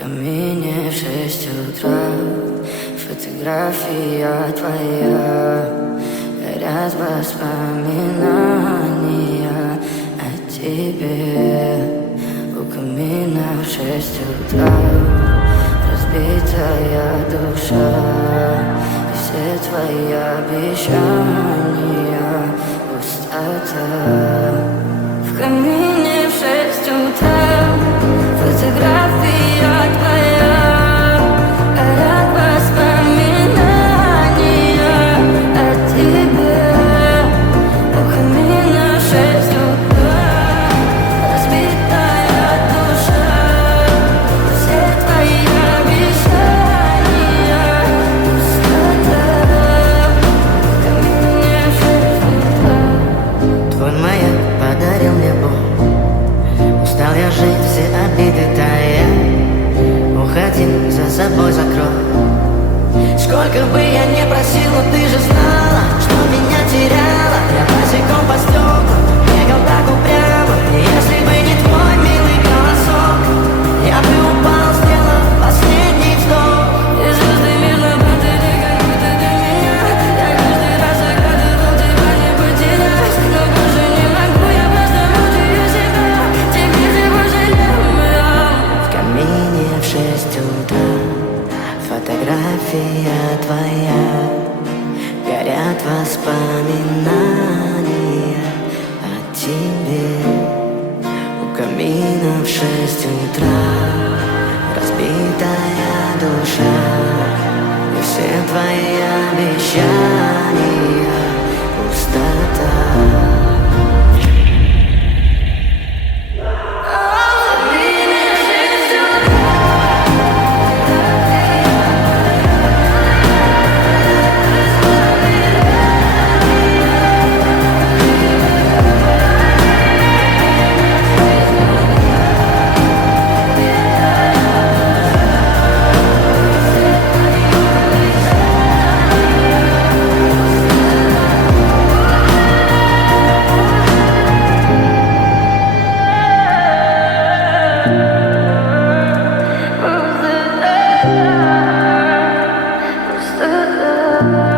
камине в 6 утра фотография твоя. Горят воспоминания о тебе. У камина в 6 утра разбитая душа, и все твои обещания пустота. В камине в 6 утра фотография твоя. Горят воспоминания о тебе. У камина в 6 утра разбитая душа, все твои обещания пустота. В камине в 6 утра. Твой маяк подарил мне боль. Устал я жить, все обиды тая. Уходи, за собой закрой. Сколько бы я не просил, но ты же знала, что меня теряла. Я босиком по стеклам бегал так упрямо. И если бы не твой милый голосок, я бы упал, сделав последний вздох. И звезды видно, будто ты, как будто ты меня. Я каждый раз загадывал тебя не потерять, но больше не могу, я просто мучаю себя. Теперь ты пожалел. В камине в 6 утра фотография твоя. Горят воспоминания о тебе. У камина в 6 утра разбитая душа, и все твои обещания пустота. Пустота.